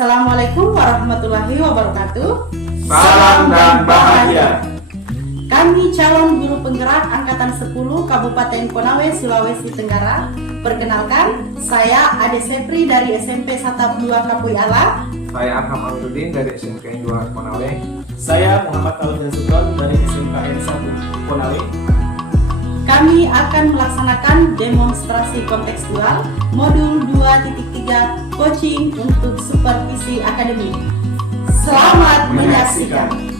Assalamualaikum warahmatullahi wabarakatuh. Salam dan bahagia. Kami calon guru penggerak Angkatan 10 Kabupaten Konawe, Sulawesi Tenggara. Perkenalkan, saya Ade Sepri dari SMP Satap 2 Kapui Ala. Saya Arham Amiruddin dari SMK 2 Konawe. Saya Muhammad Alvin Sugron dari SMKN 1 Konawe. Kami akan melaksanakan demonstrasi kontekstual modul 2.3 coaching untuk supervisi akademik. Selamat menyaksikan.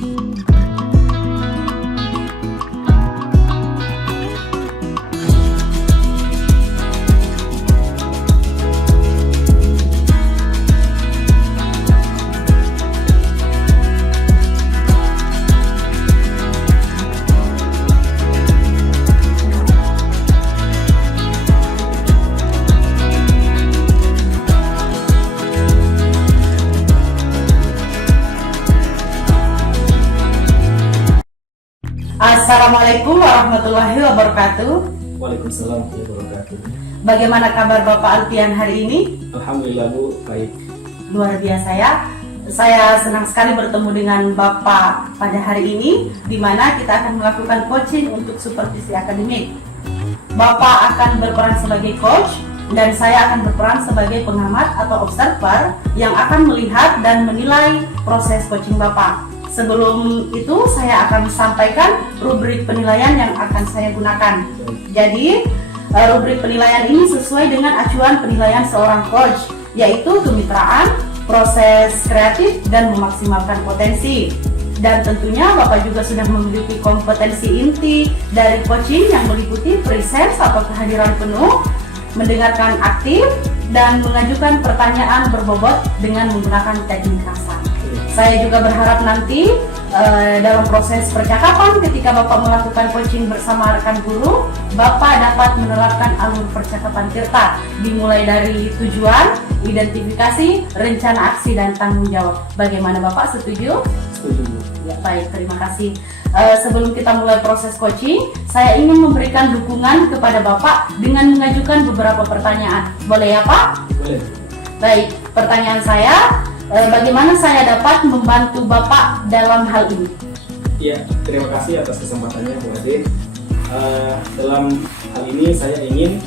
Assalamualaikum warahmatullahi wabarakatuh. Waalaikumsalam warahmatullahi wabarakatuh. Bagaimana kabar Bapak Alfian hari ini? Alhamdulillah Bu, baik. Luar biasa ya. Saya senang sekali bertemu dengan Bapak pada hari ini, di mana kita akan melakukan coaching untuk supervisi akademik. Bapak akan berperan sebagai coach dan saya akan berperan sebagai pengamat atau observer yang akan melihat dan menilai proses coaching Bapak. Sebelum itu saya akan sampaikan rubrik penilaian yang akan saya gunakan. Jadi rubrik penilaian ini sesuai dengan acuan penilaian seorang coach, yaitu kemitraan, proses kreatif, dan memaksimalkan potensi. Dan tentunya Bapak juga sudah memiliki kompetensi inti dari coaching yang meliputi presence atau kehadiran penuh, mendengarkan aktif, dan mengajukan pertanyaan berbobot dengan menggunakan teknik kasar. Saya juga berharap nanti dalam proses percakapan ketika Bapak melakukan coaching bersama rekan guru, Bapak dapat menerapkan alur percakapan tirta, dimulai dari tujuan, identifikasi, rencana aksi, dan tanggung jawab. Bagaimana Bapak, setuju? Setuju. Ya, baik, terima kasih. Sebelum kita mulai proses coaching, saya ingin memberikan dukungan kepada Bapak dengan mengajukan beberapa pertanyaan. Boleh ya Pak? Boleh. Baik, pertanyaan saya, bagaimana saya dapat membantu Bapak dalam hal ini? Ya, terima kasih atas kesempatannya Bu Ade. Dalam hal ini saya ingin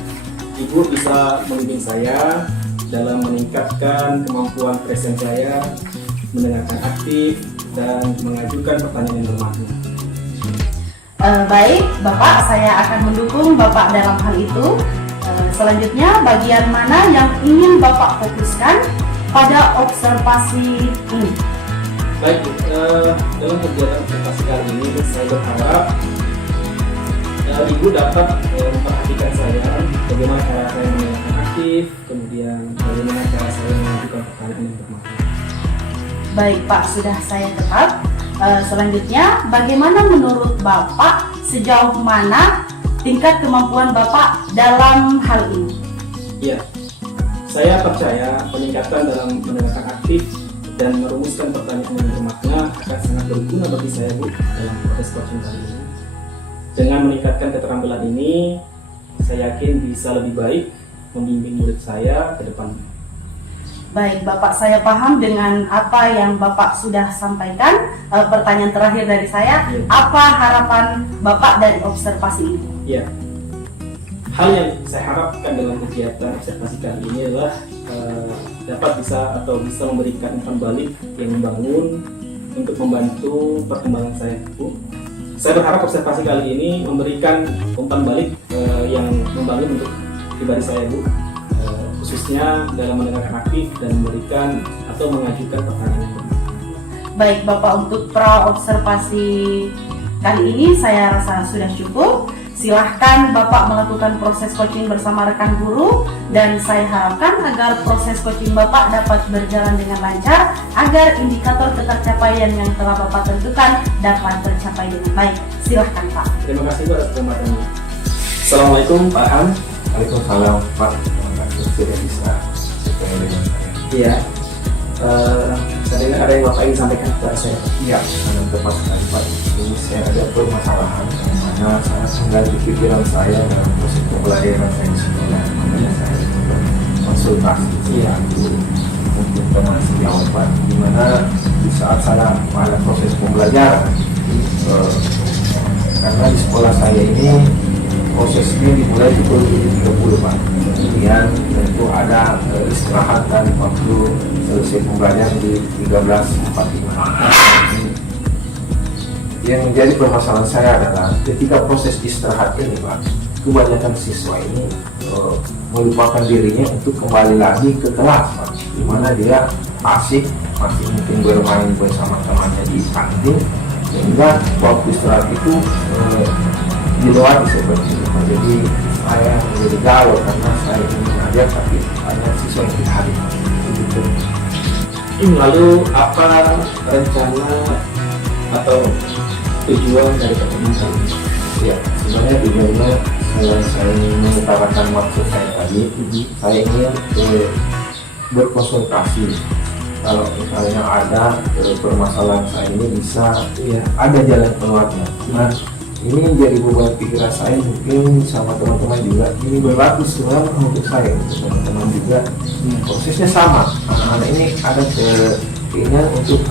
Ibu bisa membimbing saya dalam meningkatkan kemampuan present saya, mendengarkan aktif, dan mengajukan pertanyaan yang bermakna. Baik, Bapak, saya akan mendukung Bapak dalam hal itu. Selanjutnya, bagian mana yang ingin Bapak fokuskan pada observasi ini? Baik, dalam kegiatan observasi kali ini saya berharap Ibu dapat memperhatikan saya bagaimana cara saya mendengarkan aktif, kemudian bagaimana cara saya mengajukan pertanyaan yang bermakna. Baik Pak, sudah saya catat. Selanjutnya, bagaimana menurut Bapak sejauh mana tingkat kemampuan Bapak dalam hal ini? Iya, saya percaya peningkatan dalam mendengarkan aktif dan merumuskan pertanyaan yang bermakna akan sangat berguna bagi saya Bu dalam proses coaching kali ini. Dengan meningkatkan keterampilan ini, saya yakin bisa lebih baik membimbing murid saya ke depan. Baik, Bapak, saya paham dengan apa yang Bapak sudah sampaikan. Pertanyaan terakhir dari saya, apa harapan Bapak dari observasi ini? Ya, hal yang saya harapkan dalam kegiatan observasi kali ini adalah dapat bisa memberikan umpan balik yang membangun untuk membantu perkembangan saya Bu. Saya berharap observasi kali ini memberikan umpan balik yang membangun untuk pribadi saya Bu, khususnya dalam mendengarkan aktif dan memberikan atau mengajukan pertanyaan. Baik Bapak, untuk pra observasi kali ini saya rasa sudah cukup. Silahkan Bapak melakukan proses coaching bersama rekan guru, dan saya harapkan agar proses coaching Bapak dapat berjalan dengan lancar, agar indikator ketercapaian yang telah Bapak tentukan dapat tercapai dengan baik. Silahkan Pak. Terima kasih Bu atas kesempatannya. Assalamualaikum Pak Han. Waalaikumsalam Pak. Tidak bisa bertemu dengan saya. Iya. Saya dengar ada yang Bapak ingin sampaikan kepada saya. Iya, sangat tepat sekali Pak. Ini saya ada permasalahan yang mana saya menggali pikiran saya dalam proses pembelajaran saya di sekolah. Makanya saya konsultasi dengan guru mungkin pernah sejauh Pak, dimana di saat saya ada proses pembelajaran, karena di sekolah saya ini prosesnya dimulai pukul 7.30 Pak. Kemudian tentu ada istirahat dan waktu selesai pembelajaran di 13.45. Yang menjadi permasalahan saya adalah ketika proses istirahat ini Pak, kebanyakan siswa ini melupakan dirinya untuk kembali lagi ke kelas Pak, di mana dia asik masih mungkin bermain bersama temannya di kantin, sehingga waktu istirahat itu dilewati seperti itu Pak. Jadi saya menjadi galau karena saya ingin mengajar tapi hanya siswa yang tidak hadir. Begitu. Lalu apa rencana atau tujuan dari pertemuan ini? Ya, sebenarnya tujuannya saya ingin mengutarakan maksud saya tadi. Saya ingin berkonsultasi kalau misalnya ada permasalahan saya ini bisa ada jalan keluarnya. Nah, ini menjadi beban pikiran saya, mungkin sama teman-teman juga. Ini berlaku sebenarnya untuk saya, untuk teman-teman juga. Prosesnya sama. Anak-anak ini ada keinginan untuk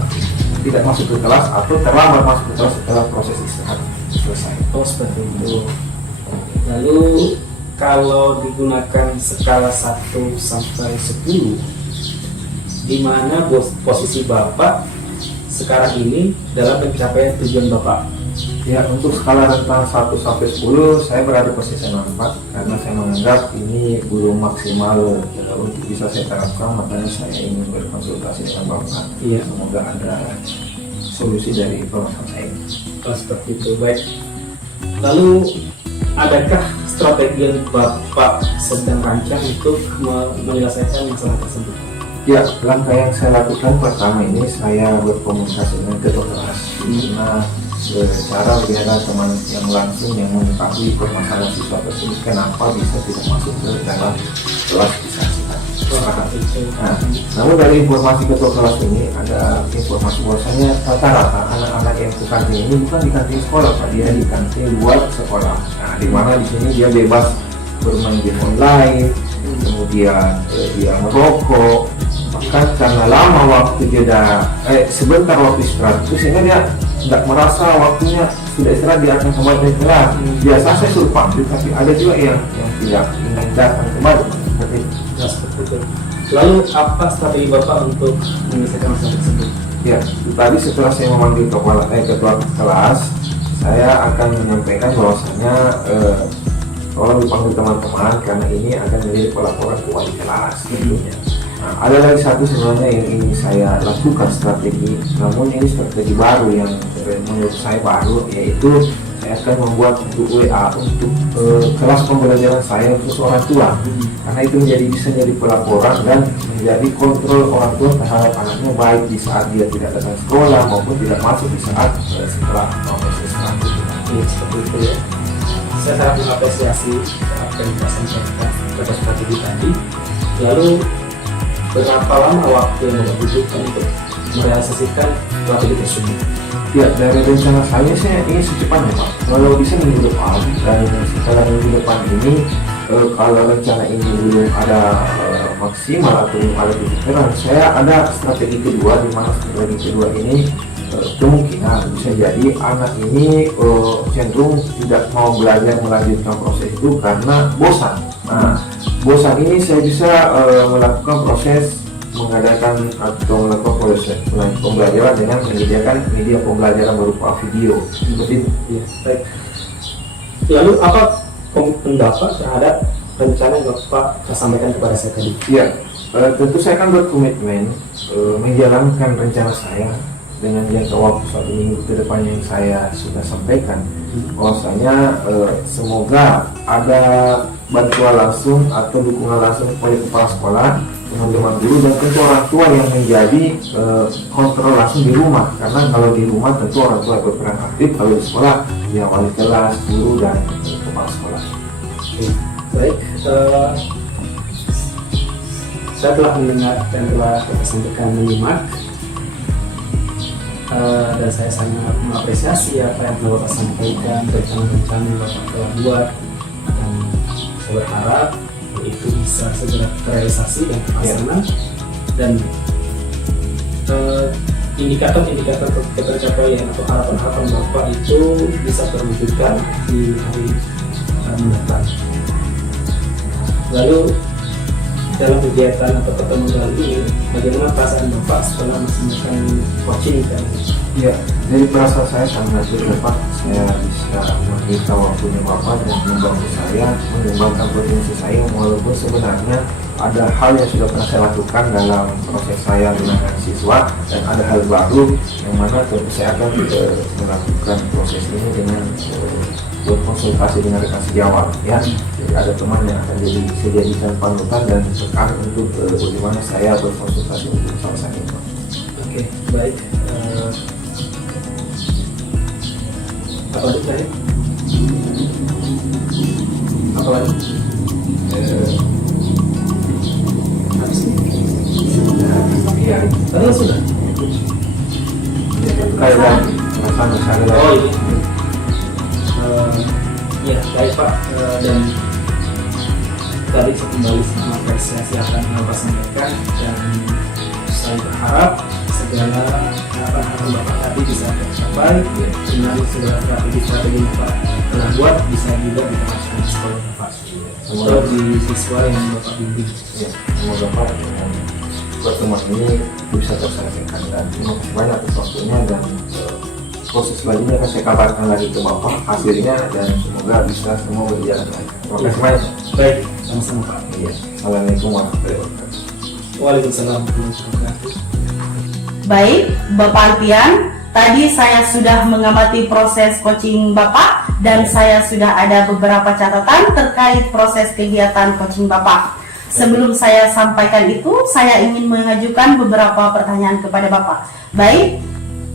tidak masuk ke kelas atau terlambat masuk ke kelas setelah proses istirahat selesai. Oh seperti itu. Lalu kalau digunakan skala 1 sampai 10, di mana posisi Bapak sekarang ini dalam pencapaian tujuan Bapak? Ya, untuk skala rentang 1 sampai 10 saya berada posisi 4 karena saya menganggap ini belum maksimal untuk bisa saya terapkan, makanya saya ingin berkonsultasi dengan Bapak. Iya. Semoga ada solusi dari permasalahan saya. Oh, seperti itu, baik. Lalu adakah strategi yang Bapak sedang rancang untuk menyelesaikan masalah tersebut? Ya, langkah yang saya lakukan pertama ini saya berkomunikasi dengan ketua kelas, karena cara biar teman yang langsung yang mengetahui permasalahan siswa tersebut kenapa bisa tidak masuk ke dalam kelas bisa kita. Nah, namun dari informasi ketua kelas ini ada informasi bahwasanya rata-rata anak-anak yang ke kantin ini bukan di kantin sekolah Pak, dia di kantin luar sekolah. Nah, di mana di sini dia bebas bermain game online, kemudian dia merokok, bahkan karena lama waktu dia sebentar waktu istirahat itu sehingga dia tidak merasa waktunya sudah istirahat, dia akan kembali ke kelas. Biasa saya suruh panggil, tapi ada juga yang tidak ingin datang kembali seperti itu. Ya, seperti itu. Lalu apa strategi Bapak untuk menyelesaikan masalah tersebut? Ya, tadi setelah saya memanggil ketua kelas, saya akan menyampaikan bahwasanya tolong dipanggil teman-teman karena ini akan menjadi pelaporan ke wali kelas tentunya. Nah, ada lagi satu sebenarnya yang ingin saya lakukan strategi, namun ini strategi baru yang menurut saya baru, yaitu saya akan membuat untuk WA untuk kelas pembelajaran saya untuk orang tua, karena itu bisa jadi pelaporan dan menjadi kontrol orang tua terhadap anaknya, baik di saat dia tidak datang sekolah maupun tidak masuk di saat setelah proses selanjutnya. Seperti itu ya. Saya sangat mengapresiasi apa yang Bapak sampaikan pada strategi tadi. Lalu berapa lama waktu yang Bapak butuhkan untuk merealisasikan strategi tersebut? Ya, dari rencana saya ingin secepatnya Pak. Kalau bisa minggu depan, dan setelah minggu depan ini kalau rencana ini belum ada maksimal atau belum ada pikiran, saya ada strategi kedua, di mana strategi kedua ini kemungkinan bisa jadi anak ini cenderung tidak mau belajar melanjutkan proses itu karena bosan. Nah, bosan ini saya bisa melakukan proses mengadakan atau melakukan proses pembelajaran dengan menyediakan media pembelajaran berupa video seperti itu. Ya, baik. Lalu apa pendapat terhadap rencana yang Bapak sampaikan kepada saya tadi? Ya, tentu saya akan berkomitmen menjalankan rencana saya dengan jangka waktu 1 minggu ke depan yang saya sudah sampaikan. Bahwasanya semoga ada bantuan langsung atau dukungan langsung oleh kepala sekolah, teman-teman guru, dan tentu orang tua yang menjadi kontrol langsung di rumah, karena kalau di rumah tentu orang tua berperan aktif, kalau di sekolah ya wali kelas, guru, dan kepala sekolah. Baik, saya telah mendengar dan telah sampaikan menyimak, dan saya sangat mengapresiasi apa yang telah Bapak sampaikan, rencana-rencana yang Bapak telah buat, dan saya berharap itu bisa segera terrealisasi dan terlaksana, dan indikator ketercapaian atau harapan-harapan Bapak itu bisa terwujudkan di hari mendatang. Lalu dalam kegiatan atau pertemuan kali ini, bagaimana perasaan Bapak setelah melaksanakan coaching kali ini? Ya, dari perasaan saya sangat berlepas. Saya bisa meminta waktunya Bapak dan membantu saya mengembangkan potensi saya, walaupun sebenarnya ada hal yang sudah pernah saya lakukan dalam proses saya dengan siswa, dan ada hal baru yang mana tentu saya akan melakukan proses ini dengan berkonsultasi dengan rekan sejawat, ya. Jadi ada teman yang akan saya jadikan panutan dan bekal untuk bagaimana saya berkonsultasi untuk masalah ini. Oke, baik. Apa lagi tadi? Apa lagi? Habis ini? Iya, Tadi sudah. kayak perasaan saya. Oh iya. Ya, baik Pak. Dan tadi saya kembali sama apresiasi apa yang Bapak sampaikan, dan saya berharap segala harapan Bapak tadi bisa tercapai dengan segala strategi yang Bapak telah buat bisa juga diterapkan di sekolah Bapak atau di siswa yang Bapak bimbing. Ya, semoga Pak dengan pertemuan ini bisa terselesaikan, dan terima kasih banyak atas waktunya, dan proses selanjutnya akan saya kabarkan lagi ke Bapak hasilnya, dan semoga bisa semua berjalan lancar. Terima kasih banyak. Baik, sama-sama Pak. Iya. Assalamualaikum warahmatullahi wabarakatuh. Waalaikumsalam warahmatullahi wabarakatuh. Baik, Bapak Alfian, tadi saya sudah mengamati proses coaching Bapak dan saya sudah ada beberapa catatan terkait proses kegiatan coaching Bapak. Sebelum saya sampaikan itu, saya ingin mengajukan beberapa pertanyaan kepada Bapak. Baik,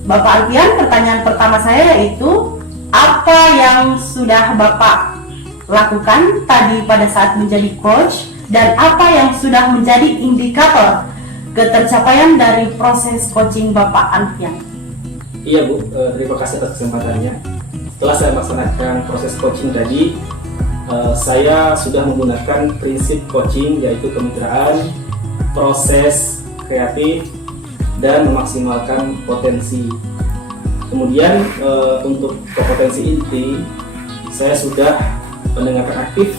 Bapak Alfian, pertanyaan pertama saya yaitu, apa yang sudah Bapak lakukan tadi pada saat menjadi coach, dan apa yang sudah menjadi indikator ketercapaian dari proses coaching Bapak Alfian? Iya Bu, terima kasih atas kesempatannya. Setelah saya melaksanakan proses coaching tadi, saya sudah menggunakan prinsip coaching, yaitu kemitraan, proses kreatif, dan memaksimalkan potensi. Kemudian untuk kompetensi inti, saya sudah mendengarkan aktif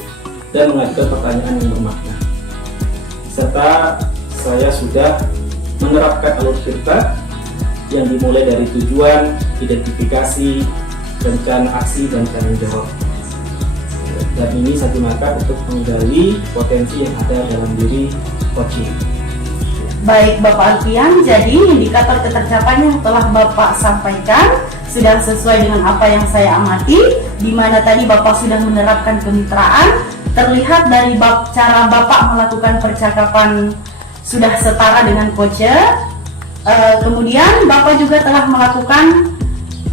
dan mengajukan pertanyaan yang bermakna, serta saya sudah menerapkan alur cerita yang dimulai dari tujuan, identifikasi, rencana aksi, dan tanggung jawab. Dan ini saya gunakan untuk menggali potensi yang ada dalam diri coaching. Baik Bapak Alfian, jadi indikator ketercapaian yang telah Bapak sampaikan sudah sesuai dengan apa yang saya amati, di mana tadi Bapak sudah menerapkan kemitraan, terlihat dari cara Bapak melakukan percakapan sudah setara dengan coacher. Kemudian Bapak juga telah melakukan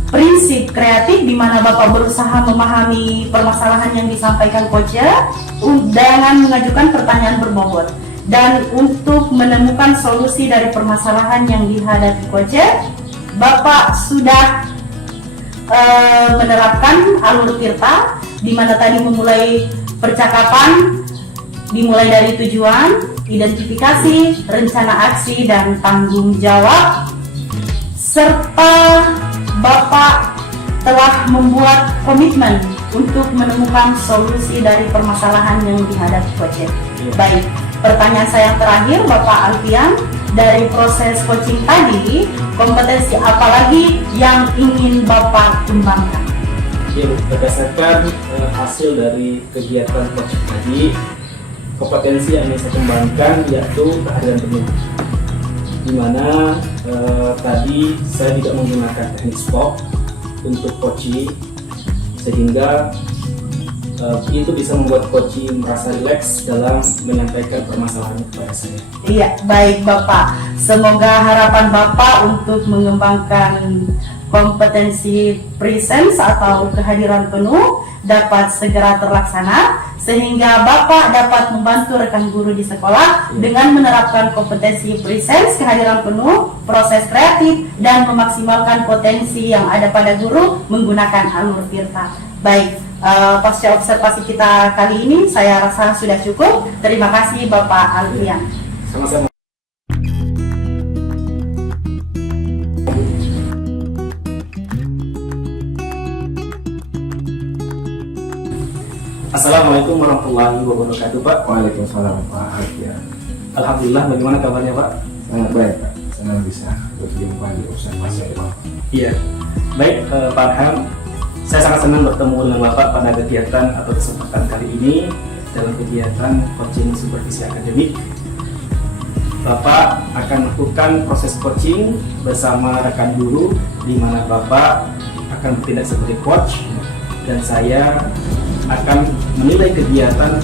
prinsip kreatif, di mana Bapak berusaha memahami permasalahan yang disampaikan coacher dengan mengajukan pertanyaan berbobot, dan untuk menemukan solusi dari permasalahan yang dihadapi coacher, Bapak sudah menerapkan alur tirta, di mana tadi memulai percakapan dimulai dari tujuan, identifikasi, rencana aksi, dan tanggung jawab, serta Bapak telah membuat komitmen untuk menemukan solusi dari permasalahan yang dihadapi coacher. Baik, pertanyaan saya terakhir Bapak Alfian, dari proses coaching tadi, kompetensi apa lagi yang ingin Bapak kembangkan? Ya, berdasarkan hasil dari kegiatan coaching tadi, kompetensi yang ingin saya kembangkan yaitu kehadiran penuh, di mana tadi saya tidak menggunakan teknik stop untuk coaching, sehingga itu bisa membuat coaching merasa rileks dalam menyampaikan permasalahan kepada saya. Iya, baik Bapak. Semoga harapan Bapak untuk mengembangkan kompetensi presence atau kehadiran penuh dapat segera terlaksana, sehingga Bapak dapat membantu rekan guru di sekolah dengan menerapkan kompetensi presence, kehadiran penuh, proses kreatif, dan memaksimalkan potensi yang ada pada guru menggunakan alur tirta. Baik, pasca observasi kita kali ini saya rasa sudah cukup. Terima kasih Bapak Alfian. Sama-sama. Assalamualaikum warahmatullahi wabarakatuh, Pak. Waalaikumsalam Pak ya. Alhamdulillah, bagaimana kabarnya, Pak? Baik Pak, senang bisa berjumpa di observasi Bapak. Iya, baik Pak Arham. Saya sangat senang bertemu dengan Bapak pada kegiatan atau kesempatan kali ini dalam kegiatan coaching supervisi akademik. Bapak akan melakukan proses coaching bersama rekan guru, di mana Bapak akan bertindak sebagai coach dan saya akan menilai kegiatan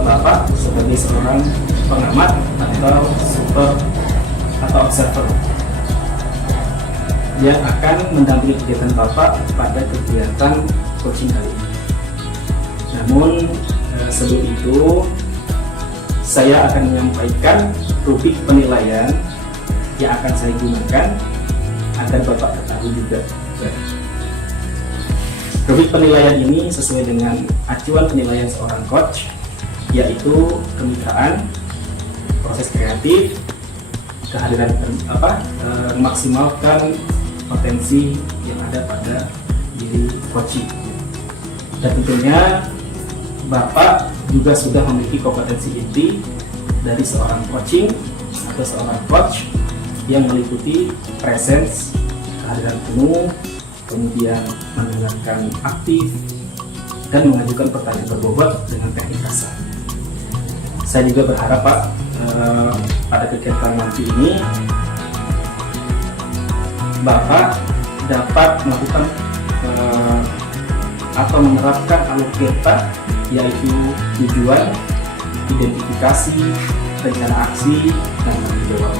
Bapak sebagai seorang pengamat atau observer yang akan mendampingi kegiatan Bapak pada kegiatan coaching kali ini. Namun sebelum itu saya akan menyampaikan rubrik penilaian yang akan saya gunakan agar Bapak ketahui juga. Rubrik penilaian ini sesuai dengan acuan penilaian seorang coach, yaitu kemitraan, proses kreatif, kehadiran memaksimalkan potensi yang ada pada diri coaching. Dan tentunya Bapak juga sudah memiliki kompetensi inti dari seorang coaching atau seorang coach yang meliputi presence, kehadiran penuh, kemudian mendengarkan aktif, dan mengajukan pertanyaan berbobot dengan teknik rasa. Saya juga berharap Pak, pada kegiatan nanti ini Bapak dapat melakukan atau menerapkan aloketa, yaitu tujuan, identifikasi, rencana aksi, dan tanggung jawab.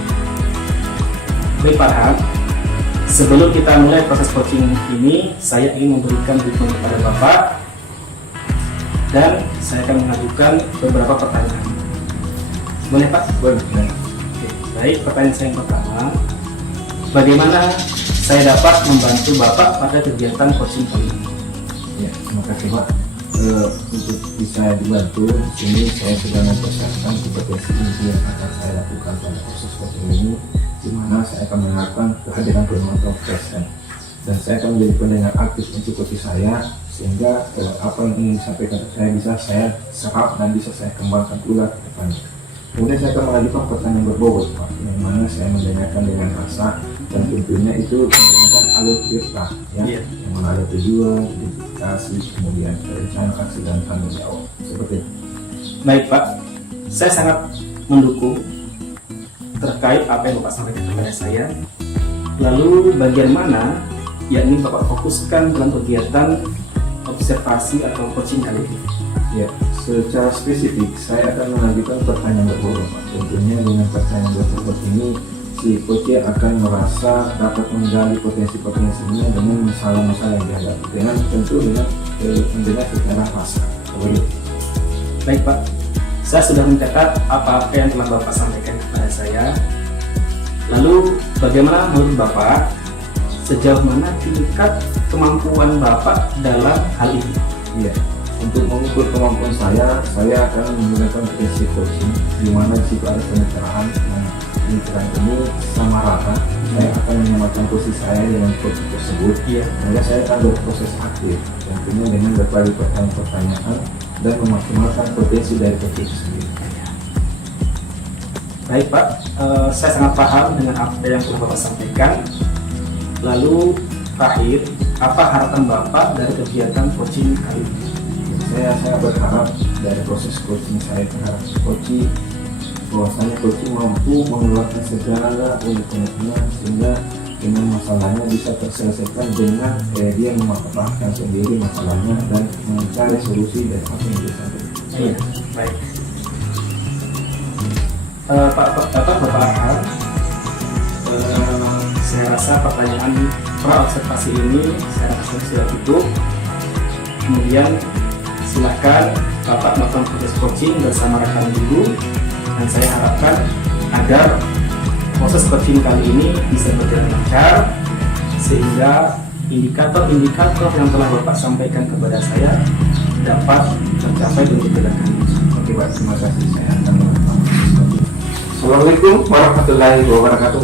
Baik Pak Arham, sebelum kita mulai proses coaching ini, saya ingin memberikan dukungan kepada Bapak dan saya akan mengajukan beberapa pertanyaan. Boleh Pak? Boleh. Oke. Baik, pertanyaan saya yang pertama, bagaimana saya dapat membantu Bapak pada kegiatan coaching kali ini? Ya, terima kasih Pak. Untuk bisa dibantu, di sini saya sudah mempersiapkan kompetensi inti yang akan saya lakukan pada proses coaching ini, di mana saya akan menerapkan kehadiran penonton present dan saya akan menjadi pendengar aktif untuk coaching saya, sehingga apa yang ingin disampaikan saya bisa saya serap dan bisa saya kembangkan pula ke depannya. Kemudian saya akan mengajukan pertanyaan berbobot Pak, yang mana saya mendengarkan dengan rasa dan tentunya itu menggunakan alur cerita ya, yang mana ada tujuan, identifikasi, kemudian rencana aksi dan tanggung jawab seperti itu. Baik Pak, saya sangat mendukung terkait apa yang Bapak sampaikan kepada saya. Lalu bagian mana yang ingin Bapak fokuskan dalam kegiatan observasi atau coaching kali ini? Ya, secara spesifik saya akan mengajukan pertanyaan berbobot Pak. Tentunya dengan pertanyaan berbobot ini si coach akan merasa dapat menggali potensi-potensinya dengan masalah-masalah yang dihadapi, dengan tentu dengan mendengar secara rasa. Baik Pak, saya sudah mencatat apa yang telah Bapak sampaikan kepada saya. Lalu bagaimana menurut Bapak, sejauh mana tingkat kemampuan Bapak dalam hal ini? Iya, untuk mengukur kemampuan saya akan menggunakan prinsip coaching, di mana di situ ada pencitraan. Pemikiran ini sama rata, saya akan menyamakan posisi saya dengan coach tersebut. Sehingga saya akan berproses aktif, tentunya dengan berbagai pertanyaan dan memaksimalkan potensi dari coach tersebut. Baik Pak, saya sangat paham dengan apa yang telah Bapak sampaikan. Lalu terakhir, apa harapan Bapak dari kegiatan coaching kali ini? Saya berharap dari proses coaching saya terhadap coaching, bahwasanya coaching mampu mengeluarkan segala unek-uneknya sehingga dengan masalahnya bisa terselesaikan dengan dia memanfaatkan sendiri masalahnya dan mencari solusi dari apa yang disampaikan. Iya, baik. Bapak Arham, saya rasa pertanyaan pra-observasi ini saya rasa sudah cukup. Kemudian silakan Bapak melakukan proses coaching bersama rekan guru, dan saya harapkan agar proses coaching kali ini bisa berjalan lancar sehingga indikator-indikator yang telah Bapak sampaikan kepada saya dapat tercapai dan dijalankan. Oke Pak, terima kasih. Saya akan melakukan. Assalamualaikum warahmatullahi wabarakatuh.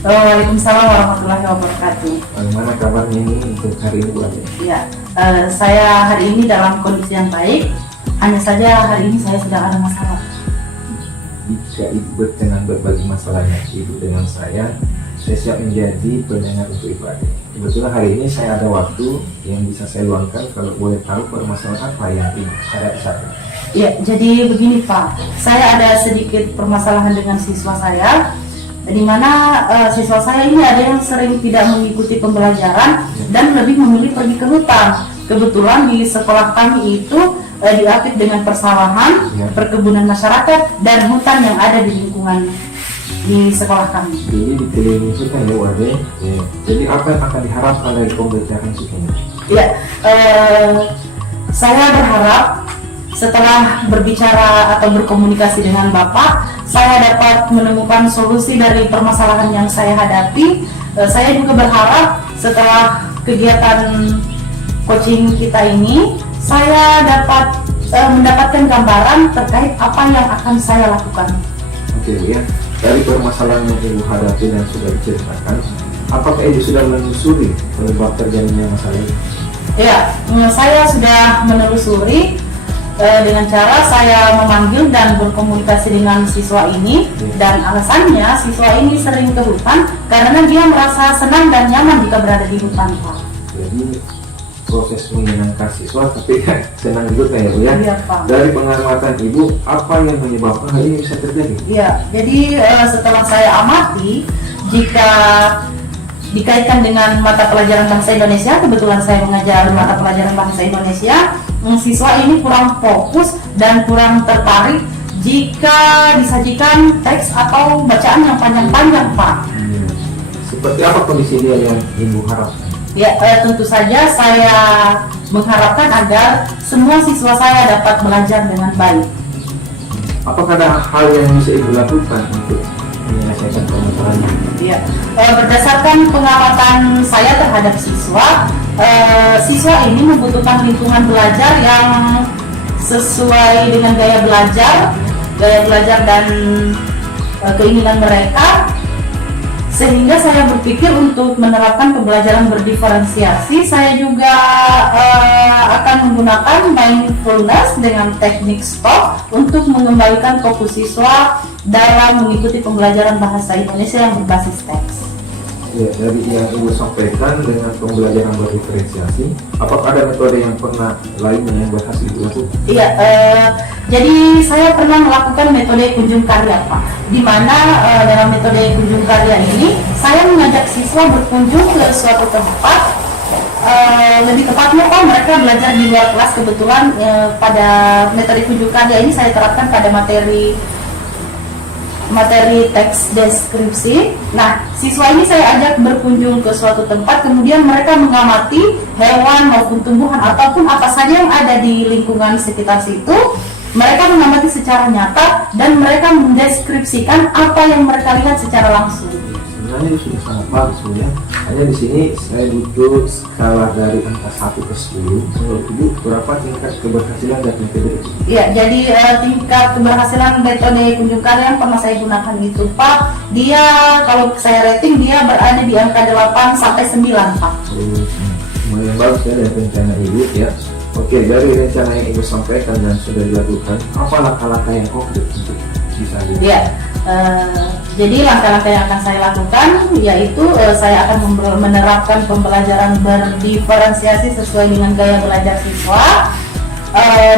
Waalaikumsalam warahmatullahi wabarakatuh. Bagaimana kabarnya ini untuk hari ini Bu Ade? Ya, saya hari ini dalam kondisi yang baik. Hanya saja hari ini saya sedang ada masalah. Jika Ibu berkenan berbagi masalahnya Ibu dengan saya siap menjadi pendengar untuk Ibu Ade. Kebetulan hari ini saya ada waktu yang bisa saya luangkan. Kalau boleh tahu permasalahan apa yang Ibu hadapi saat ini? Ya, jadi begini Pak, saya ada sedikit permasalahan dengan siswa saya, di mana siswa saya ini ada yang sering tidak mengikuti pembelajaran dan lebih memilih pergi ke hutan. Kebetulan di sekolah kami itu diapit dengan persawahan, perkebunan masyarakat, dan hutan yang ada di lingkungan di sekolah kami. Jadi dikelilingi hutan ya Bu Ade. Ya. Jadi apa yang akan diharapkan dari pembelajaran ini? Ya, saya berharap setelah berbicara atau berkomunikasi dengan Bapak, saya dapat menemukan solusi dari permasalahan yang saya hadapi. Saya juga berharap setelah kegiatan coaching kita ini, saya dapat mendapatkan gambaran terkait apa yang akan saya lakukan. Oke Bu ya, dari permasalahan yang Ibu hadapi dan sudah diceritakan, apakah Ibu sudah menelusuri penyebab terjadinya masalah ini? Ya, saya sudah menelusuri dengan cara saya memanggil dan berkomunikasi dengan siswa ini, dan alasannya siswa ini sering ke hutan karena dia merasa senang dan nyaman jika berada di hutan Pak. Jadi proses menyenangkan siswa tapi kan senang juga ya Bu ya? Iya, Pak. Dari pengamatan Ibu, apa yang menyebabkan hal ini bisa terjadi? Ya, jadi setelah saya amati, jika dikaitkan dengan mata pelajaran bahasa Indonesia, kebetulan saya mengajar mata pelajaran bahasa Indonesia, siswa ini kurang fokus dan kurang tertarik jika disajikan teks atau bacaan yang panjang-panjang Pak. Seperti apa kondisi dia yang Ibu harapkan? Ya, tentu saja saya mengharapkan agar semua siswa saya dapat belajar dengan baik. Apakah ada hal yang bisa Ibu lakukan untuk menyelesaikan permasalahan ini? Ya, berdasarkan pengamatan saya terhadap siswa, siswa ini membutuhkan lingkungan belajar yang sesuai dengan gaya belajar dan keinginan mereka, sehingga saya berpikir untuk menerapkan pembelajaran berdiferensiasi. Saya juga akan menggunakan mindfulness dengan teknik stop untuk mengembalikan fokus siswa dalam mengikuti pembelajaran bahasa Indonesia yang berbasis teks. Ya, dari yang Ibu sampaikan dengan pembelajaran berdiferensiasi, apakah ada metode yang pernah lainnya yang berhasil dilakukan? Iya, jadi saya pernah melakukan metode kunjung karya Pak, di mana dalam metode kunjung karya ini saya mengajak siswa berkunjung ke suatu tempat. Lebih tepatnya Pak, mereka belajar di luar kelas. Kebetulan pada metode kunjung karya ini saya terapkan pada materi teks deskripsi. Nah, siswa ini saya ajak berkunjung ke suatu tempat, kemudian mereka mengamati hewan maupun tumbuhan ataupun apa saja yang ada di lingkungan sekitar situ. Mereka mengamati secara nyata dan mereka mendeskripsikan apa yang mereka lihat secara langsung. Sebenarnya itu sudah sangat bagus Bu ya. Hanya di sini saya butuh skala dari angka 1 ke 10. Menurut Ibu berapa tingkat keberhasilan dari metode itu? Ya, jadi tingkat keberhasilan metode kunjung karya yang pernah saya gunakan itu Pak, dia kalau saya rating dia berada di angka 8 sampai 9 Pak. Lumayan bagus ya dari rencana Ibu ya. Oke, dari rencana yang Ibu sampaikan dan sudah dilakukan, apa langkah-langkah yang konkret untuk bisa dilakukan? Ya, jadi langkah-langkah yang akan saya lakukan yaitu saya akan menerapkan pembelajaran berdiferensiasi sesuai dengan gaya belajar siswa,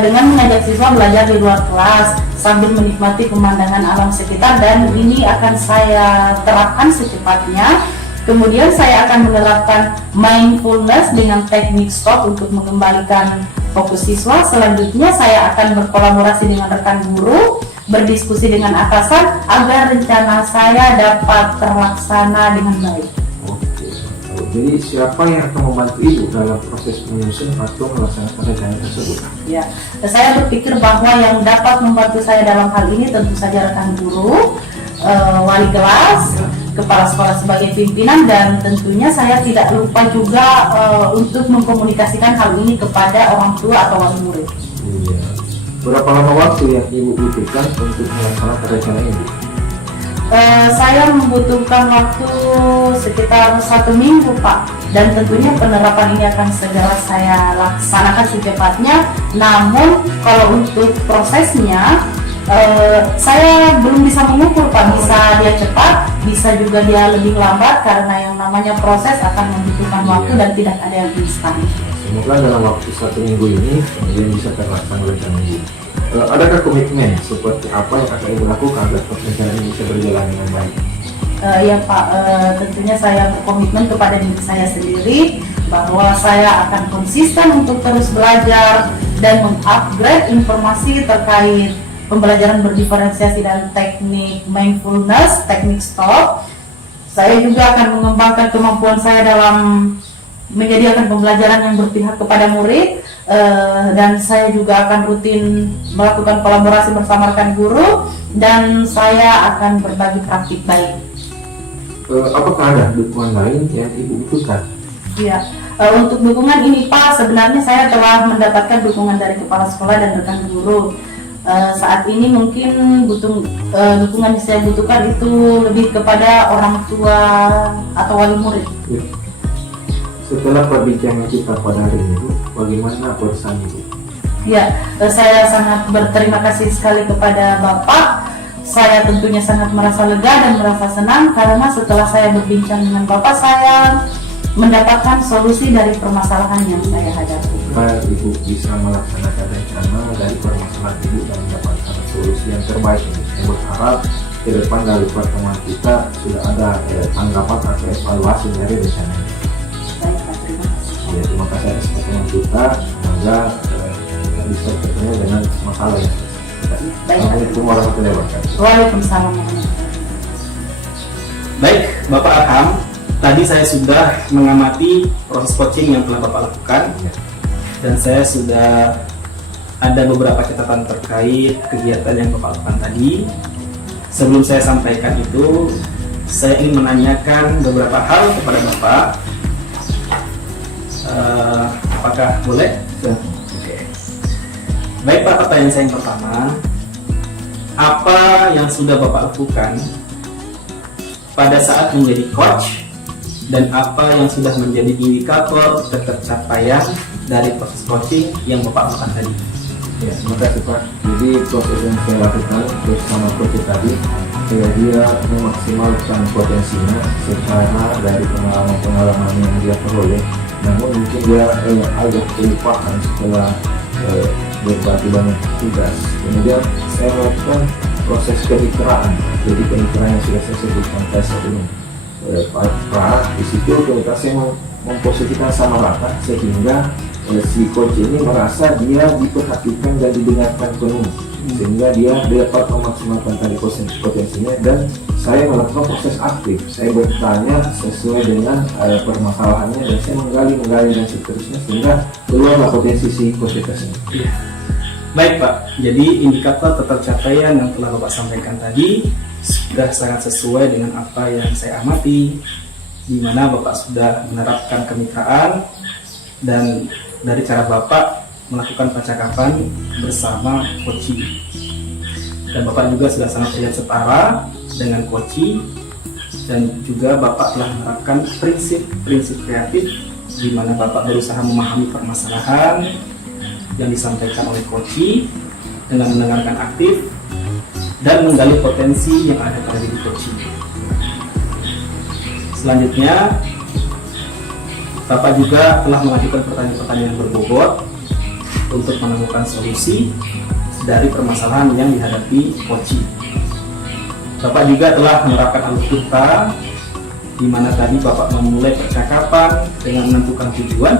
dengan mengajak siswa belajar di luar kelas sambil menikmati pemandangan alam sekitar, dan ini akan saya terapkan secepatnya. Kemudian saya akan menerapkan mindfulness dengan teknik stop untuk mengembalikan fokus siswa. Selanjutnya saya akan berkolaborasi dengan rekan guru, berdiskusi dengan atasan agar rencana saya dapat terlaksana dengan baik. Oke. Jadi siapa yang akan membantu Ibu dalam proses menyusun atau melaksanakan rencana tersebut? Ya, saya berpikir bahwa yang dapat membantu saya dalam hal ini tentu saja rekan guru, wali kelas, kepala sekolah sebagai pimpinan, dan tentunya saya tidak lupa juga untuk mengkomunikasikan hal ini kepada orang tua atau wali murid. Iya. Berapa lama waktu yang Ibu butuhkan untuk melaksanakan rencana ini? Saya membutuhkan waktu sekitar 1 minggu, Pak. Dan tentunya penerapan ini akan segera saya laksanakan secepatnya. Namun kalau untuk prosesnya, saya belum bisa mengukur, Pak. Bisa dia cepat, bisa juga dia lebih lambat, karena yang namanya proses akan membutuhkan waktu dan tidak ada yang instan. Semoga dalam waktu 1 minggu ini kemudian bisa terlaksana rencana Ibu. Adakah komitmen seperti apa yang akan Ibu lakukan agar rencana ini bisa berjalan dengan baik? Ya Pak, tentunya saya berkomitmen kepada diri saya sendiri bahwa saya akan konsisten untuk terus belajar dan mengupgrade informasi terkait pembelajaran berdiferensiasi dan teknik mindfulness, teknik stop. Saya juga akan mengembangkan kemampuan saya dalam menyediakan pembelajaran yang berpihak kepada murid, dan saya juga akan rutin melakukan kolaborasi bersama rekan guru, dan saya akan berbagi praktik baik. Apakah ada dukungan lain yang Ibu butuhkan? Ya, untuk dukungan ini Pak, sebenarnya saya telah mendapatkan dukungan dari kepala sekolah dan rekan guru. Saat ini mungkin dukungan yang saya butuhkan itu lebih kepada orang tua atau wali murid. Ya. Setelah perbincangan kita pada hari ini, bagaimana pesan Ibu? Ya, saya sangat berterima kasih sekali kepada Bapak. Saya tentunya sangat merasa lega dan merasa senang karena setelah saya berbincang dengan Bapak, saya mendapatkan solusi dari permasalahan yang saya hadapi. Supaya Ibu bisa melaksanakan rencana dari permasalahan Ibu dan mendapatkan solusi yang terbaik. Saya berharap ke depan dari pertemuan kita sudah ada tanggapan atau evaluasi dari rencana ini. Baik, Pak, terima kasih. Ya, terima kasih atas pertemuan kita. Semoga bisa bertemu dengan masalah yang selesai. Assalamualaikum warahmatullahi wabarakatuh. Waalaikumsalam warahmatullahi wabarakatuh. Baik, Bapak Akam, tadi saya sudah mengamati proses coaching yang telah Bapak lakukan, dan saya sudah ada beberapa catatan terkait kegiatan yang Bapak lakukan tadi. Sebelum saya sampaikan itu, saya ingin menanyakan beberapa hal kepada Bapak. Apakah boleh? Ya. Oke. Baik Pak, pertanyaan saya yang pertama, apa yang sudah Bapak lakukan pada saat menjadi coach, dan apa yang sudah menjadi indikator tercapaian dari proses coaching yang Bapak lakukan tadi? Ya, terima kasih Pak. Jadi proses yang saya lakukan bersama coach tadi, dia memaksimalkan potensinya secara dari pengalaman-pengalaman yang dia peroleh. Namun mungkin dia agak terlupakan setelah berbagi banyak tugas. Kemudian saya melakukan proses kemitraan. Jadi kemitraan yang sudah saya sebutkan tadi sebelum di situ kemudian saya memposisikan sama rata sehingga si coach ini merasa dia diperhatikan dan didengarkan penuh, sehingga dia dapat memaksimalkan tadi potensinya. Dan saya melakukan proses aktif, saya bertanya sesuai dengan permasalahannya, dan saya menggali dan seterusnya sehingga keluarlah potensi si coach tersebut. Baik Pak, jadi indikator tercapaian yang telah Bapak sampaikan tadi sudah sangat sesuai dengan apa yang saya amati, di mana Bapak sudah menerapkan kemitraan, dan dari cara Bapak melakukan percakapan bersama coaching, dan Bapak juga sudah sangat terlihat setara dengan coaching, dan juga Bapak telah menerapkan prinsip kreatif, di mana Bapak berusaha memahami permasalahan yang disampaikan oleh coaching dengan mendengarkan aktif dan menggali potensi yang ada pada diri coaching. Selanjutnya, Bapak juga telah mengajukan pertanyaan-pertanyaan yang berbobot untuk menemukan solusi dari permasalahan yang dihadapi coaching. Bapak juga telah menerapkan alur-kata, di mana tadi Bapak memulai percakapan dengan menentukan tujuan,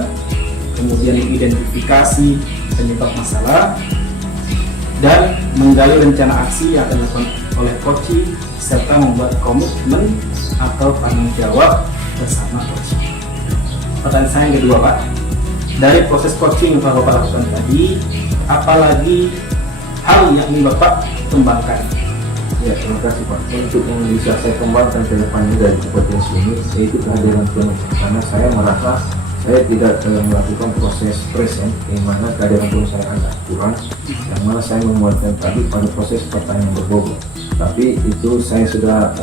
kemudian mengidentifikasi penyebab masalah, dan menggali rencana aksi yang akan dilakukan oleh coaching, serta membuat komitmen atau tanggung jawab bersama coaching. Pertanyaan saya yang kedua Pak, dari proses coaching yang telah Bapak lakukan tadi, apalagi hal yang ingin Bapak kembangkan? Ya, terima kasih Pak. Untuk yang bisa saya kembangkan ke depannya dari potensi ini, yaitu kehadiran penuh. Karena saya merasa saya tidak melakukan proses present, yang mana kehadiran penuh saya agak kurang, yang mana saya membuatkan tadi pada proses pertanyaan berbobot. Tapi itu saya sudah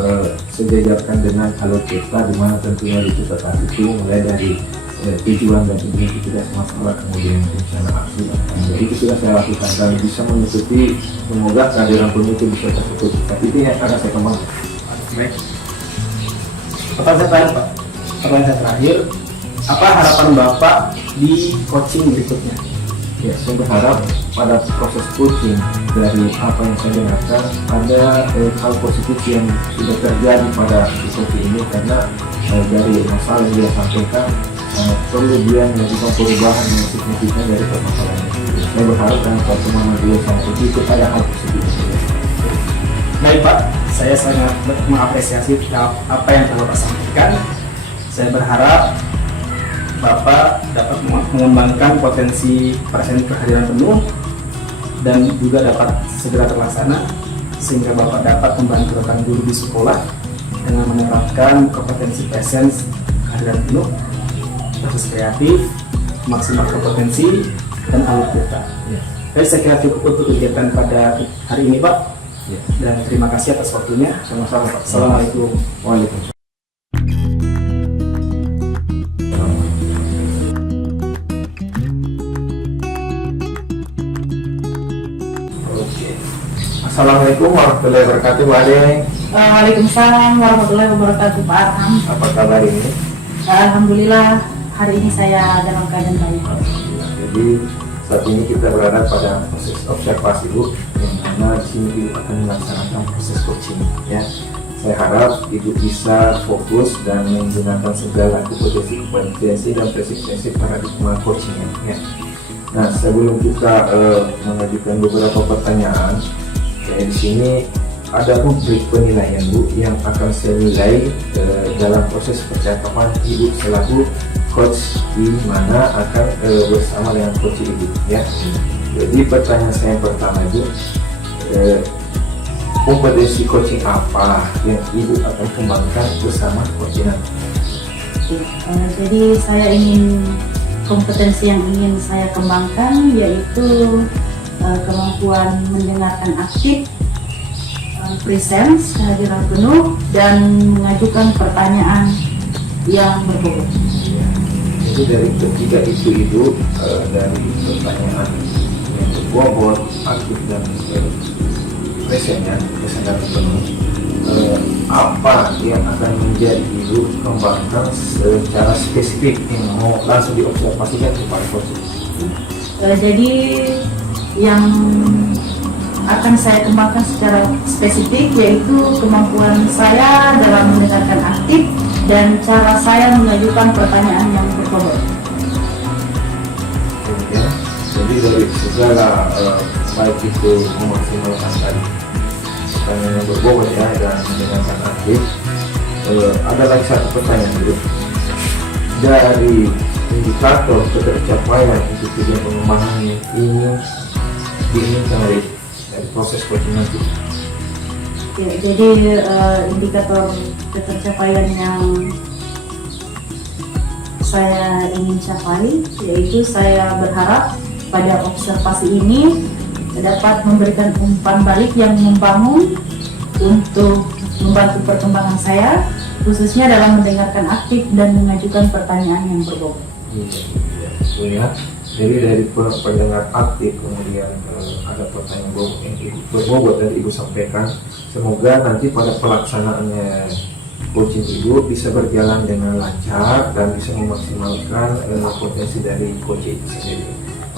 sejajarkan dengan aloketa, di mana tentunya itu tetap itu mulai dari tujuan dan identitas masalah, kemudian rencana aksi. Jadi itu sudah saya lakukan dan bisa menutupi, semoga kehadiran pun itu bisa tertutup. Tapi itu yang akan saya kembangkan. Baik. Pertanyaan saya terakhir, apa harapan Bapak di coaching berikutnya? Ya, saya berharap pada proses coaching dari apa yang saya dengarkan ada hal positif yang sudah terjadi pada coaching ini, karena dari masalah yang dia sampaikan perlu dia melakukan perubahan yang signifikan dari permasalahan itu. Saya berharap dengan pertemuan dia sama itu ada hal positif. Baik Pak, saya sangat mengapresiasi apa yang telah Bapak sampaikan. Saya berharap Bapak dapat mengembangkan potensi pasien kehadiran penuh dan juga dapat segera terlaksana, sehingga Bapak dapat membantu rekan guru di sekolah dengan menerapkan kompetensi presence kehadiran penuh, proses kreatif, maksimal kompetensi, dan aloketa. Jadi saya kira cukup untuk kegiatan pada hari ini Pak. Dan terima kasih atas waktunya. Sama-sama Pak. Assalamualaikum. Waalaikumsalam. Assalamualaikum warahmatullahi wabarakatuh, Pak Ade. Waalaikumsalam warahmatullahi wabarakatuh, Pak Arham. Apa kabar ini? Alhamdulillah hari ini saya dalam keadaan baik. Alhamdulillah. Jadi saat ini kita berada pada proses observasi Bu, yang mana di sini Ibu akan melaksanakan proses coaching. Ya, saya harap Ibu bisa fokus dan menggunakan segala kompetensi dan prinsip-prinsip paradigma coaching. Ya. Nah, sebelum kita mengajukan beberapa pertanyaan, di sini ada rubrik penilaian Bu yang akan saya nilai dalam proses percakapan Ibu selaku coach, di mana akan bersama dengan coach Ibu. Ya. Jadi pertanyaan saya yang pertama Bu, kompetensi coaching apa yang Ibu akan kembangkan bersama coach nanti? Jadi saya ingin kompetensi yang ingin saya kembangkan yaitu kemampuan mendengarkan aktif, presence, kehadiran penuh, dan mengajukan pertanyaan yang berbobot. Jadi dari ketiga itu Ibu, dari pertanyaan yang berbobot, aktif dan presentnya, kesadaran penuh, apa yang akan menjadi Ibu kembangkan secara spesifik yang mau langsung diobservasikan kepada coach? Jadi yang akan saya kembangkan secara spesifik yaitu kemampuan saya dalam mendengarkan aktif dan cara saya mengajukan pertanyaan yang berbobot. Ya, jadi dari segala baik itu memaksimalkan pertanyaan yang berbobot ya dan mendengarkan aktif, ada lagi satu pertanyaan dulu. Dari indikator ketercapaian untuk tujuan pengembangan yang diinginkan dari proses coaching nanti. Ya, jadi indikator ketercapaian yang saya ingin capai yaitu saya berharap pada observasi ini dapat memberikan umpan balik yang membangun untuk membantu perkembangan saya, khususnya dalam mendengarkan aktif dan mengajukan pertanyaan yang berbobot. Ya. Jadi dari pendengar aktif, kemudian ada pertanyaan yang berbobot dari Ibu sampaikan. Semoga nanti pada pelaksanaannya coaching Ibu bisa berjalan dengan lancar dan bisa memaksimalkan potensi dari coaching itu sendiri.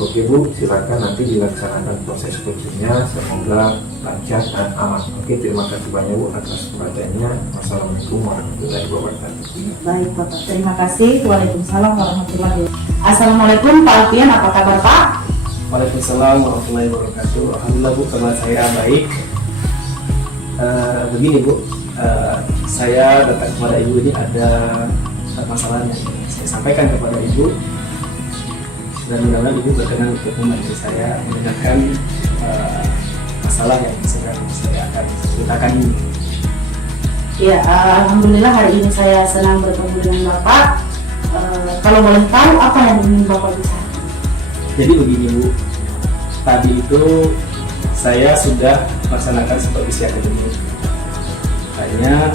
Oke Bu, silakan nanti dilaksanakan proses coachingnya, semoga lancar dan aman. Oke, terima kasih banyak Bu atas perhatiannya. Wassalamualaikum warahmatullahi wabarakatuh. Baik Bapak, terima kasih. Waalaikumsalam warahmatullahi wabarakatuh. Assalamualaikum Pak Alfian, apa kabar Pak? Waalaikumsalam warahmatullahi wabarakatuh. Alhamdulillah Bu, kabar saya baik. Begini Bu, saya datang kepada Ibu ini ada masalah yang saya sampaikan kepada Ibu, dan mudah-mudahan Ibu berkenan untuk membantu saya mendengarkan masalah yang sedang saya akan ceritakan ini. Ya, alhamdulillah hari ini saya senang bertemu dengan Bapak. Kalau boleh tahu apa yang ingin Bapak bicarakan? Jadi begini Bu, tadi itu saya sudah melaksanakan supervisi akademik Hanya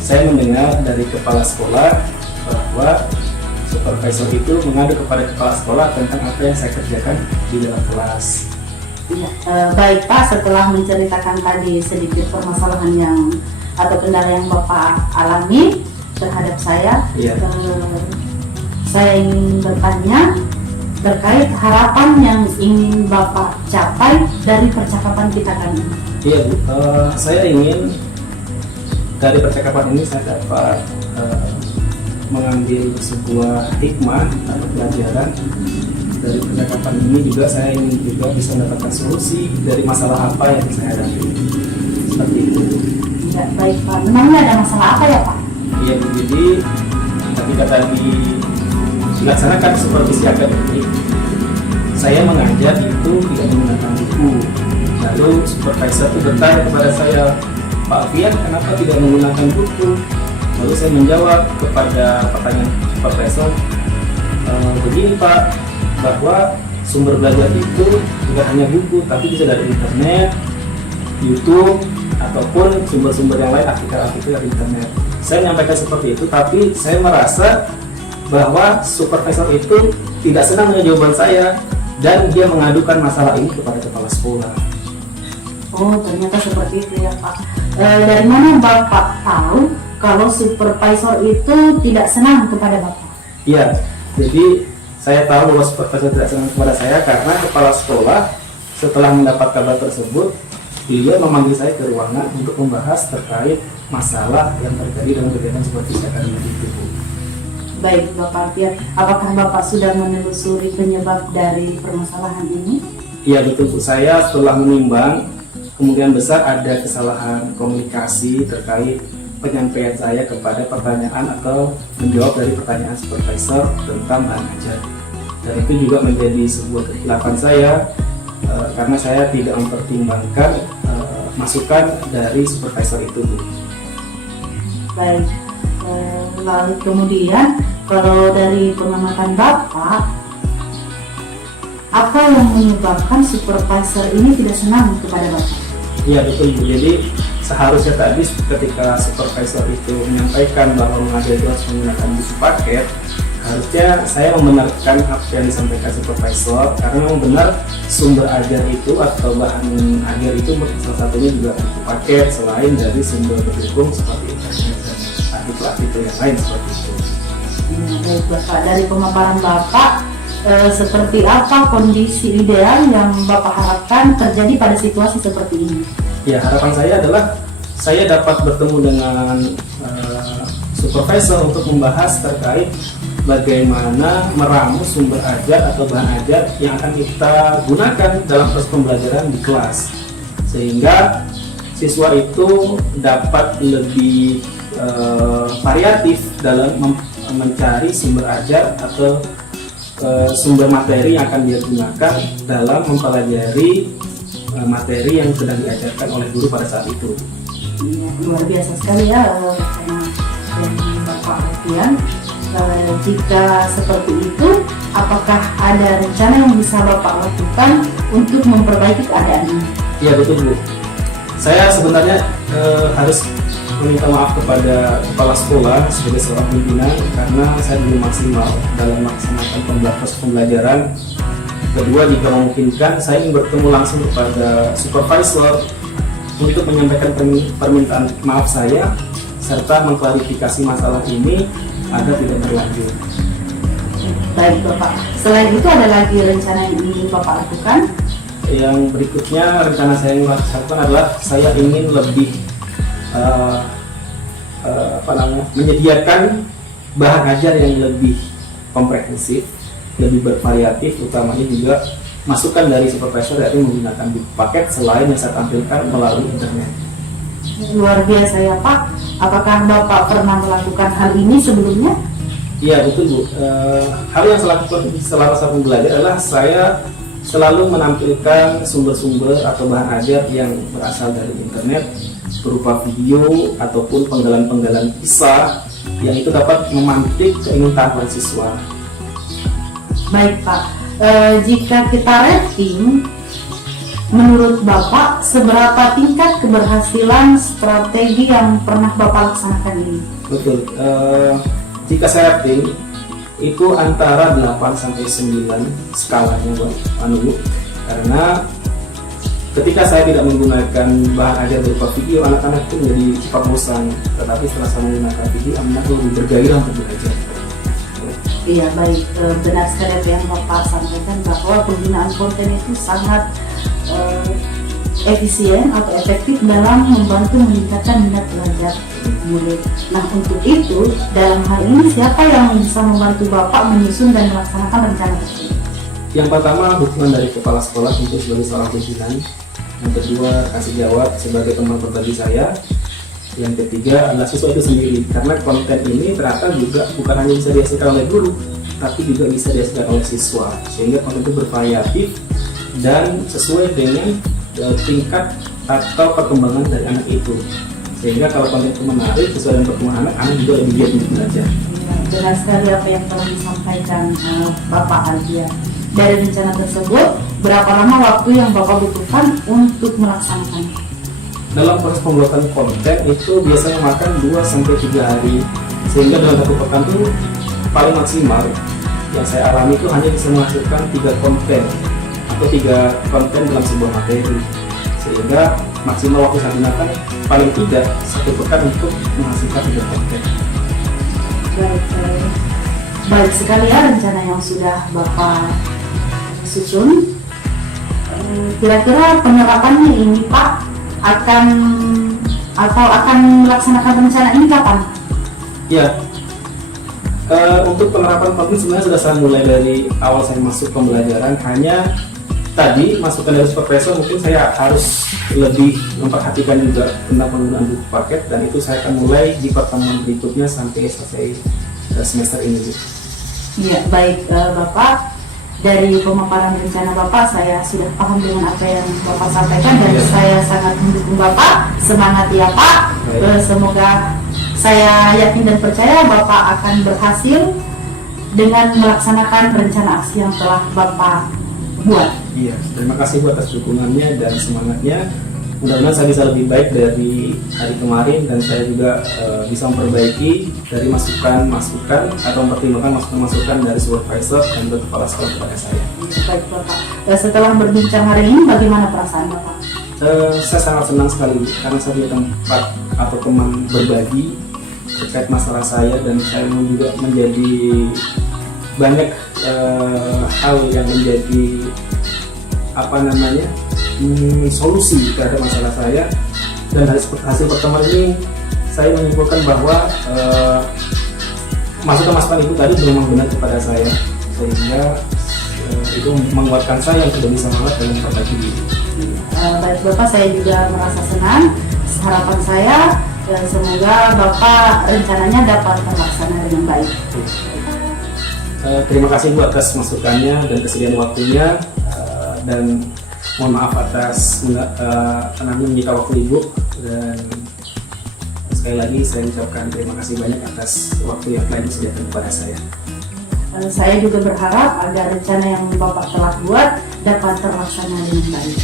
saya mendengar dari kepala sekolah bahwa supervisor itu mengadu kepada kepala sekolah tentang apa yang saya kerjakan di dalam kelas. Ya, baik Pak, setelah menceritakan tadi sedikit permasalahan yang atau kendala yang Bapak alami terhadap saya, Iya. saya ingin bertanya terkait harapan yang ingin Bapak capai dari percakapan kita kali ini. Iya Bu, saya ingin dari percakapan ini saya dapat mengambil sebuah hikmah atau pelajaran. Dari percakapan ini juga saya ingin juga bisa mendapatkan solusi dari masalah apa yang saya hadapi. Seperti itu. Ya, baik Pak, memangnya ada masalah apa ya Pak? Iya Bu, jadi ketika tadi dilaksanakan supervisi akademik, saya mengajar itu tidak menggunakan buku. Lalu supervisor itu bertanya kepada saya, Pak Alfian, kenapa tidak menggunakan buku? Lalu saya menjawab kepada pertanyaan supervisor, begini Pak, bahwa sumber belajar itu tidak hanya buku, tapi bisa dari internet, YouTube, ataupun sumber-sumber yang lain, artikel-artikel dari internet. Saya menyampaikan seperti itu, tapi saya merasa bahwa supervisor itu tidak senang dengan jawaban saya dan dia mengadukan masalah ini kepada kepala sekolah. Oh, ternyata seperti itu ya Pak. Dari mana Bapak tahu kalau supervisor itu tidak senang kepada Bapak? Iya, jadi saya tahu bahwa supervisor tidak senang kepada saya karena kepala sekolah setelah mendapat kabar tersebut, dia memanggil saya ke ruangan untuk membahas terkait masalah yang terjadi dalam kegiatan supervisi akademik itu. Baik Bapak Alfian, apakah Bapak sudah menelusuri penyebab dari permasalahan ini? Iya betul Bu, saya setelah menimbang kemungkinan besar ada kesalahan komunikasi terkait penyampaian saya kepada pertanyaan atau menjawab dari pertanyaan supervisor tentang bahan ajar. Dan itu juga menjadi sebuah kekhilafan saya karena saya tidak mempertimbangkan masukan dari supervisor itu Bu. Baik, lalu kemudian kalau dari pengamatan Bapak, apa yang menyebabkan supervisor ini tidak senang kepada Bapak? Iya betul Bu, jadi seharusnya tadi ketika supervisor itu menyampaikan bahwa mengajar itu harus menggunakan buku paket, harusnya saya membenarkan apa yang disampaikan supervisor karena memang benar sumber ajar itu atau bahan ajar itu salah satunya juga buku paket selain dari sumber pendukung seperti internet dan artikel-artikel yang lain seperti itu. Ya, baik Bapak, dari pemaparan Bapak, seperti apa kondisi ideal yang Bapak harapkan terjadi pada situasi seperti ini? Ya, harapan saya adalah saya dapat bertemu dengan supervisor untuk membahas terkait bagaimana meramu sumber ajar atau bahan ajar yang akan kita gunakan dalam proses pembelajaran di kelas, sehingga siswa itu dapat lebih variatif dalam mencari sumber ajar atau sumber materi yang akan dia gunakan dalam mempelajari materi yang sedang diajarkan oleh guru pada saat itu. Ya, luar biasa sekali ya dari Bapak Alfian. Jika seperti itu, apakah ada rencana yang bisa Bapak lakukan untuk memperbaiki keadaan ini? Iya betul Bu. Saya sebenarnya harus meminta maaf kepada kepala sekolah sebagai seorang pimpinan karena saya belum maksimal dalam melaksanakan pembelajaran. Kedua, jika memungkinkan, saya ingin bertemu langsung kepada supervisor untuk menyampaikan permintaan maaf saya serta mengklarifikasi masalah ini agar tidak berlanjut. Baik Bapak, selain itu ada lagi rencana yang ingin Bapak lakukan? Yang berikutnya rencana saya yang lakukan adalah saya ingin lebih menyediakan bahan ajar yang lebih komprehensif, lebih bervariatif, utamanya juga masukan dari supervisor yaitu menggunakan buku paket selain yang saya tampilkan melalui internet. Luar biasa ya Pak. Apakah Bapak pernah melakukan hal ini sebelumnya? Iya betul Bu. Hal yang saya lakukan selama saya belajar adalah saya selalu menampilkan sumber-sumber atau bahan ajar yang berasal dari internet berupa video ataupun penggalan-penggalan kisah yang itu dapat memantik keingin-tahuan siswa. Baik Pak, jika kita rating menurut Bapak seberapa tingkat keberhasilan strategi yang pernah Bapak laksanakan ini? Betul. Jika saya rating itu antara 8 sampai 9 skalanya buat Anu, karena ketika saya tidak menggunakan bahan ajar berupa video, anak-anak itu menjadi cepat bosan. Tetapi setelah saya menggunakan video, anak lebih bergairah untuk belajar. Iya, baik, benar sekali apa yang Bapak sampaikan bahwa penggunaan konten itu sangat efisien atau efektif dalam membantu meningkatkan minat belajar murid. Nah, untuk itu dalam hal ini siapa yang bisa membantu Bapak menyusun dan melaksanakan rencana tersebut? Yang pertama, dukungan dari kepala sekolah tentu sebagai seorang pimpinan. Yang kedua, kasih jawab sebagai teman berbagi saya. Yang ketiga adalah siswa itu sendiri, karena konten ini ternyata juga bukan hanya bisa dihasilkan oleh guru, tapi juga bisa dihasilkan oleh siswa, sehingga konten itu bervariatif dan sesuai dengan tingkat atau perkembangan dari anak itu. Sehingga kalau konten itu menarik sesuai dengan perkembangan anak, anak juga lebih giat untuk belajar. Benar sekali apa yang telah disampaikan Bapak Aldia. Dari rencana tersebut, berapa lama waktu yang Bapak butuhkan untuk melaksanakannya? Dalam proses pembuatan konten itu biasanya makan 2-3 hari, sehingga dalam satu pekan itu paling maksimal yang saya alami itu hanya bisa menghasilkan 3 konten atau 3 konten dalam sebuah materi, sehingga maksimal waktu saya gunakan paling tidak 1 pekan untuk menghasilkan 3 konten. Baik sekali ya rencana yang sudah Bapak susun. Kira-kira penerapannya ini Pak akan melaksanakan rencana ini kapan? Ya, untuk penerapan konten sebenarnya sudah saya mulai dari awal saya masuk pembelajaran. Hanya tadi masukan dari supervisor mungkin saya harus lebih memperhatikan juga tentang penggunaan buku paket, dan itu saya akan mulai di pertemuan berikutnya sampai selesai semester ini. Iya, baik Bapak. Dari pemaparan rencana Bapak, saya sudah paham dengan apa yang Bapak sampaikan dan saya sangat mendukung Bapak. Semangat ya Pak. Semoga, saya yakin dan percaya Bapak akan berhasil dengan melaksanakan rencana aksi yang telah Bapak buat. Iya, terima kasih buat atas dukungannya dan semangatnya. Mudah-mudahan saya bisa lebih baik dari hari kemarin, dan saya juga bisa memperbaiki dari masukan-masukan atau mempertimbangkan masukan-masukan dari supervisor dan dari kepala sekolah kepada saya. Baik Bapak. Setelah berbincang hari ini, bagaimana perasaan Bapak? Saya sangat senang sekali karena saya punya tempat atau teman berbagi terkait masalah saya, dan saya juga menjadi banyak hal yang menjadi solusi terhadap masalah saya. Dan dari hasil pertemuan ini saya menyimpulkan bahwa masukan-masukan itu tadi memang benar kepada saya, sehingga itu menguatkan saya untuk bisa melihat dan memperbaiki diri. Baik Bapak, saya juga merasa senang. Harapan saya semoga Bapak rencananya dapat terlaksana dengan baik. Terima kasih Bu atas masukannya dan kesediaan waktunya, dan mohon maaf atas menyita waktu Ibu, dan sekali lagi saya ucapkan terima kasih banyak atas waktu yang telah disediakan kepada saya. Saya juga berharap agar rencana yang Bapak telah buat dapat terlaksana dengan baik.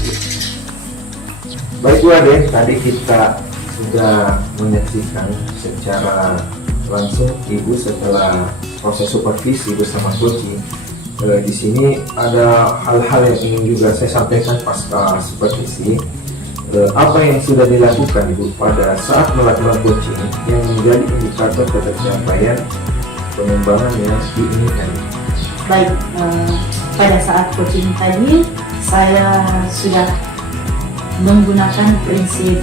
Baik Bu Ade, tadi kita sudah menyaksikan secara langsung Ibu setelah proses supervisi bersama coaching. Di sini ada hal-hal yang ingin juga saya sampaikan pasca supervisi. Apa yang sudah dilakukan Ibu pada saat melakukan coaching yang menjadi indikator pencapaian pengembangan yang diinginkan? Baik, pada saat coaching tadi saya sudah menggunakan prinsip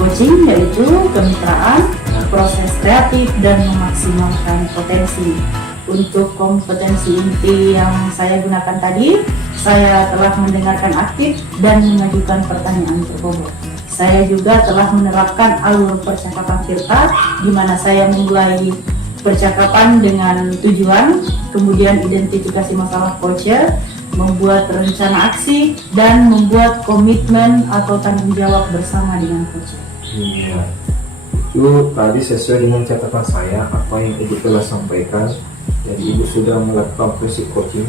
coaching, yaitu kemitraan, proses kreatif, dan memaksimalkan potensi. Untuk kompetensi inti yang saya gunakan tadi, saya telah mendengarkan aktif dan mengajukan pertanyaan berbobot. Saya juga telah menerapkan alur percakapan Tirta, di mana saya memulai percakapan dengan tujuan, kemudian identifikasi masalah coacher, membuat rencana aksi, dan membuat komitmen atau tanggung jawab bersama dengan coacher. Iya, itu tadi sesuai dengan catatan saya apa yang Ibu telah sampaikan. Jadi Ibu sudah melakukan prinsip coaching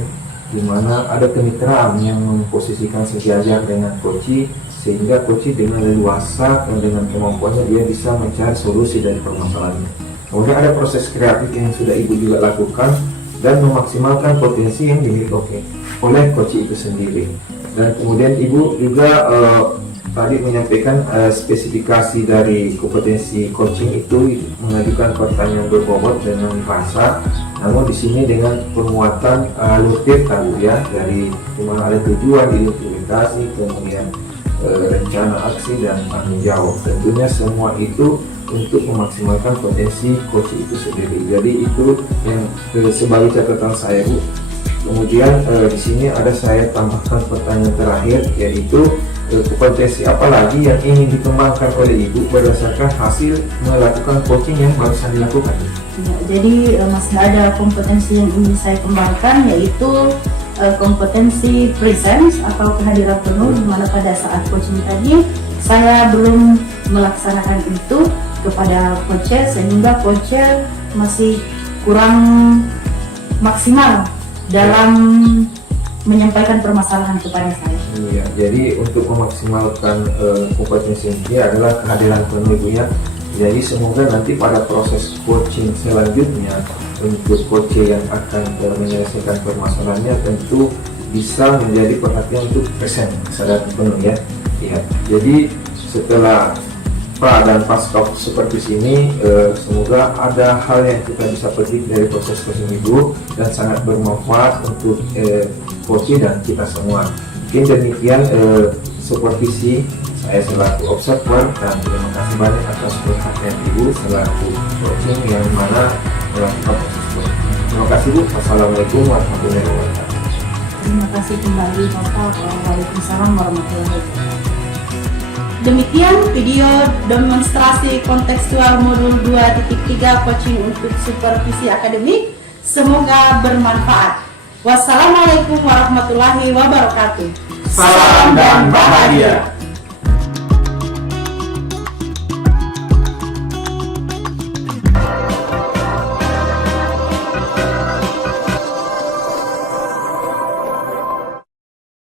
di mana ada kemitraan yang memposisikan sejajar dengan coach, sehingga coach dengan leluasa dan dengan kemampuannya dia bisa mencari solusi dari permasalahannya. Kemudian ada proses kreatif yang sudah ibu juga lakukan dan memaksimalkan potensi yang dimiliki oleh coach itu sendiri. Dan kemudian ibu juga tadi menyampaikan spesifikasi dari kompetensi coaching itu mengajukan pertanyaan berbobot dengan bahasa, namun di sini dengan penguatan alur tahu ya, dari dimana ada tujuan, identifikasi, kemudian rencana aksi dan tanggung jawab. Tentunya semua itu untuk memaksimalkan potensi coach itu sendiri. Jadi itu yang sebagai catatan saya, Bu. Kemudian di sini ada saya tambahkan pertanyaan terakhir, yaitu kompetensi apa lagi yang ingin dikembangkan oleh ibu berdasarkan hasil melakukan coaching yang barusan dilakukan? Ya, jadi masih ada kompetensi yang ingin saya kembangkan, yaitu kompetensi presence atau kehadiran penuh, di mana pada saat coaching tadi saya belum melaksanakan itu kepada coach, sehingga coach masih kurang maksimal dalam menyampaikan permasalahan kepada saya. Iya, jadi untuk memaksimalkan kompetensi ini adalah kehadiran penuh, Bu, ya. Jadi semoga nanti pada proses coaching selanjutnya untuk coach yang akan menyelesaikan permasalahannya tentu bisa menjadi perhatian untuk present, kesadaran penuh ya. Iya. Jadi setelah pra dan pasca seperti sini, semoga ada hal yang kita bisa petik dari proses coaching ibu dan sangat bermanfaat untuk coach dan kita semua. Mungkin demikian supervisi saya selaku observer, dan terima kasih banyak atas perhatian ibu selaku coaching yang mana melakukan proses coaching. Terima kasih, Bu. Wassalamualaikum warahmatullahi wabarakatuh. Terima kasih kembali Bapak. Waalaikumsalam warahmatullahi wabarakatuh. Demikian video demonstrasi kontekstual modul 2.3 coaching untuk supervisi akademik. Semoga bermanfaat. Wassalamualaikum warahmatullahi wabarakatuh. Salam dan bahagia.